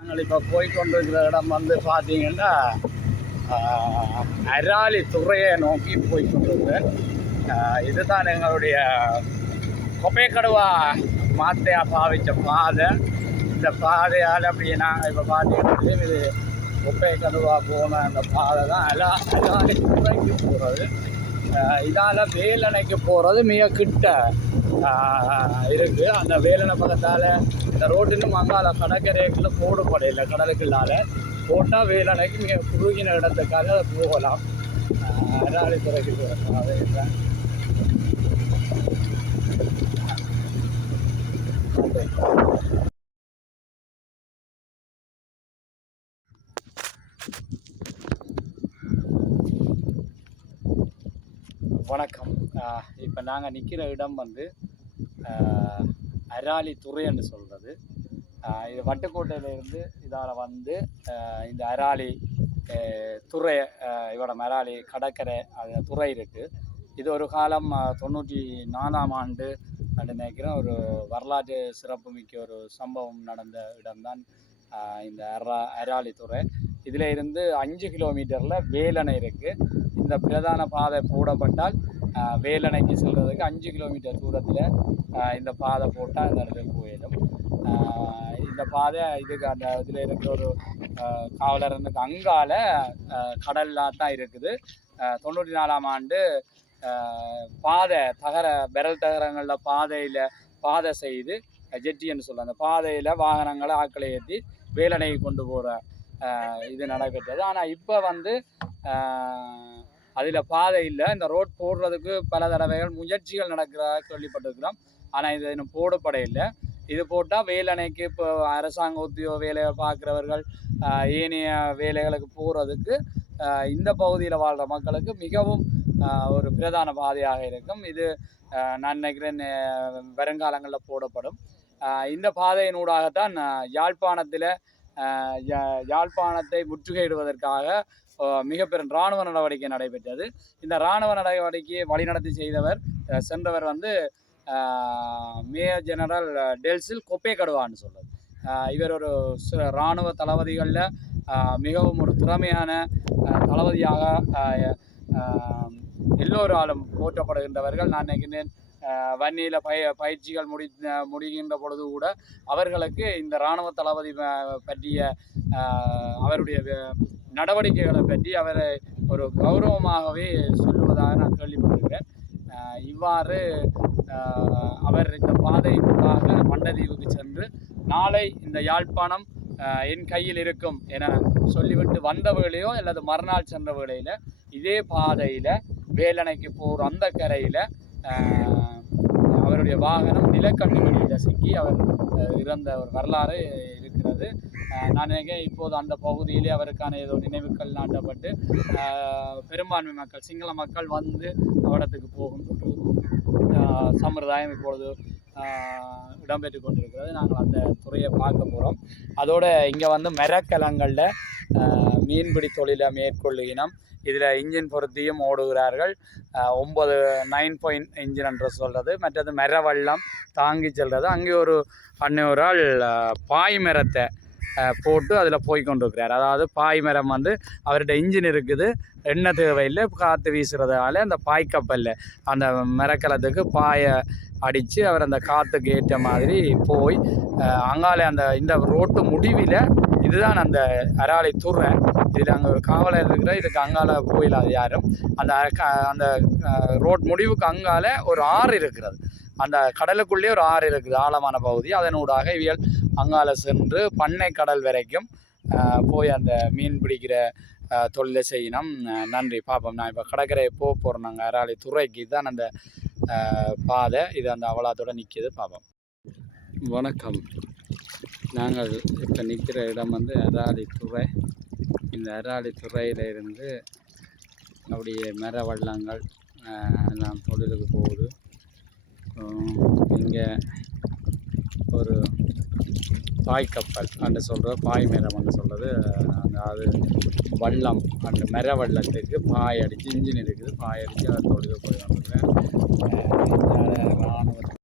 நாங்கள் இப்போ போய்கொண்டிருக்கிற இடம் வந்து பார்த்தீங்கன்னா அராலி துறையை நோக்கி போய்கொண்டிருக்கிறேன். இதுதான் எங்களுடைய கொப்பைக்கடுவா மாத்தையா பாவித்த பாதை. இந்த பாதையால் அப்படி நாங்கள் இப்போ பார்த்தீங்கன்னா இது கொப்பைக்கடுவா போன அந்த பாதை தான் அராலி துறைக்கு போகிறது. இதால் வேலணைக்கு போகிறது மிக கிட்ட இருக்குது. அந்த வேலனை பக்கத்தால் இந்த ரோட்டினும் அங்கால கடற்கரைக்குள்ள போடப்படையில கடலுக்குள்ளால் போட்டால் வேலணைக்கு மிக குறுகின இடத்துக்காக போகலாம். அராலி துறைக்கு போகிறேன். வணக்கம். இப்போ நாங்கள் நிற்கிற இடம் வந்து அராலி துறைன்னு சொல்கிறது. இது வட்டுக்கோட்டையிலேருந்து இதால் வந்து இந்த அராலி துறை இவட அராலி கடற்கரை அது துறை இருக்குது. இது ஒரு காலம் 94ஆம் ஆண்டு நினைக்கிறேன் ஒரு வரலாற்று சிறப்புமிக்க ஒரு சம்பவம் நடந்த இடம்தான் இந்த அராலி துறை. இதில் இருந்து 5 கிலோமீட்டரில் வேலணை இருக்குது. இந்த பிரதான பாதை போடப்பட்டால் வேலணைக்கு செல்வதற்கு 5 கிலோமீட்டர் தூரத்தில் இந்த பாதை போட்டால் இந்த இடத்துக்கு போயிடும். இந்த பாதை இதுக்கு அந்த இதில் இருக்கிற ஒரு காவலருக்கு அங்கால கடலாக தான் இருக்குது. 94ஆம் ஆண்டு பாதை விரல் தகரங்களில் பாதை செய்து ஜெட்டின்னு சொல்ல அந்த பாதையில் வாகனங்களை ஆட்களை ஏற்றி வேலணைக்கு கொண்டு போகிற இது நடைபெற்றது. ஆனால் இப்போ வந்து அதில் பாதை இல்லை. இந்த ரோட் போடுறதுக்கு பல தடவைகள் முயற்சிகள் நடக்கிறதாக கேள்விப்பட்டிருக்கிறோம். ஆனால் இது இன்னும் போடப்படையில்லை. இது போட்டால் வேலணைக்கு இப்போ அரசாங்க உத்தியோக வேலையை பார்க்குறவர்கள் ஏனைய வேலைகளுக்கு போகிறதுக்கு இந்த பகுதியில் வாழ்கிற மக்களுக்கு மிகவும் ஒரு பிரதான பாதையாக இருக்கும். இது நான் நினைக்கிறேன் வருங்காலங்களில் போடப்படும். இந்த பாதையினூடாகத்தான் யாழ்ப்பாணத்தை முற்றுகையிடுவதற்காக மிக பெரும் இராணுவ நடவடிக்கை நடைபெற்றது. இந்த இராணுவ நடவடிக்கையை வழிநடத்தி செய்தவர் சென்றவர் வந்து மேஜர் ஜெனரல் டெல்சில் கொப்பைக்கடுவான்னு சொல்றது. இவர் ஒரு இராணுவ தளபதிகளில் மிகவும் ஒரு திறமையான தளபதியாக எல்லோராலும் போற்றப்படுகின்றவர்கள். நான் நினைக்கிறேன் வன்னியில் பயிற்சிகள் முடிகின்ற பொழுது கூட அவர்களுக்கு இந்த இராணுவ தளபதி பற்றிய அவருடைய நடவடிக்கைகளை பற்றி அவரை ஒரு கௌரவமாகவே சொல்லுவதாக நான் கேள்விப்பட்டிருக்கிறேன். இவ்வாறு அவர் இந்த பாதையினூடாக மண்டதீவுக்கு சென்று நாளை இந்த யாழ்ப்பாணம் என் கையில் இருக்கும் என சொல்லிவிட்டு வந்த வேளையோ அல்லது மறுநாள் சென்ற வேளையில் இதே பாதையில் வேலணைக்கு போகிற அந்த கரையில் அவருடைய வாகனம் நிலக்கட்டுகளில் சிக்கி அவர் இறந்த ஒரு வரலாறு இருக்கிறது. நான் நினைக்கிறேன் இப்போது அந்த பகுதியிலே அவருக்கான ஏதோ நினைவுகள் நாட்டப்பட்டு பெரும்பான்மை மக்கள் சிங்கள மக்கள் வந்து அவடத்துக்கு போகும் சம்பிரதாயம் இப்பொழுது இடம்பெற்று கொண்டிருக்கிறது. நாங்கள் அந்த துறையை பார்க்க போகிறோம். அதோடு இங்கே வந்து மரக்கலங்களில் மீன்பிடி தொழிலை மேற்கொள்ளுகினோம். இதில் இன்ஜின் பொருத்தியும் ஓடுகிறார்கள். 9 இன்ஜின் என்று சொல்கிறது. மற்றது மரவள்ளம் தாங்கி செல்வது. அங்கே ஒரு அன்னையோரால் பாய் மரத்தை போட்டு அதில் போய் கொண்டிருக்கிறார். அதாவது பாய் மரம் வந்து அவர்கிட்ட இன்ஜின் இருக்குது, எண்ணெய் தேவையில்லை, காற்று வீசுறதால அந்த பாய்க்கப்பல்ல அந்த மரக்கலத்துக்கு பாயை அடித்து அவர் அந்த காற்றுக்கு ஏற்ற மாதிரி போய் அங்காலே இந்த ரோட்டு முடிவில் இதுதான் அந்த அராலி துறை. இதில் அங்கே ஒரு காவலர் இருக்கிற இதுக்கு அங்கால போயிடாது யாரும். அந்த ரோட் முடிவுக்கு அங்கால ஒரு ஆறு இருக்கிறது. அந்த கடலுக்குள்ளே ஒரு ஆறு இருக்குது, ஆழமான பகுதி. அதனூடாக இவியல் அங்கால சென்று பண்ணை கடல் வரைக்கும் போய் அந்த மீன் பிடிக்கிற தொழிலை செய்யணும். நன்றி. பார்ப்போம். நான் இப்போ கடற்கரையை போகிறோம். நாங்கள் அராலி துறைக்கு தான் அந்த பாதை. இது அந்த அவலாத்தோடு நிற்கிது. பார்ப்போம். வணக்கம். நாங்கள் இப்போ நிற்கிற இடம் வந்து அராலி துறை. இந்த அராலி துறையில் இருந்து அப்படியே மர வள்ளங்கள் எல்லாம் தொழிலுக்கு போகுது. இங்கே ஒரு பாய்க்கப்பல் அன்று சொல்கிற பாய் மரம் என்று சொல்கிறது. அது வள்ளம் அந்த மர வள்ளத்துக்கு பாய் அடித்து இன்ஜின் இருக்குது, பாய் அடித்து அதை தொழிலுக்கு போய் வந்துருக்கேன். இராணுவ